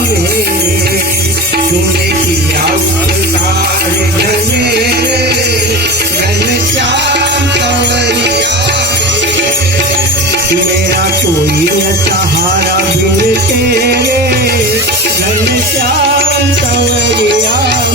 मेरे, तूने किया उपकार घनेरे, घनश्याम कंवरिया मेरा कोई न सहारा बिन तेरे, घनश्याम कंवरिया।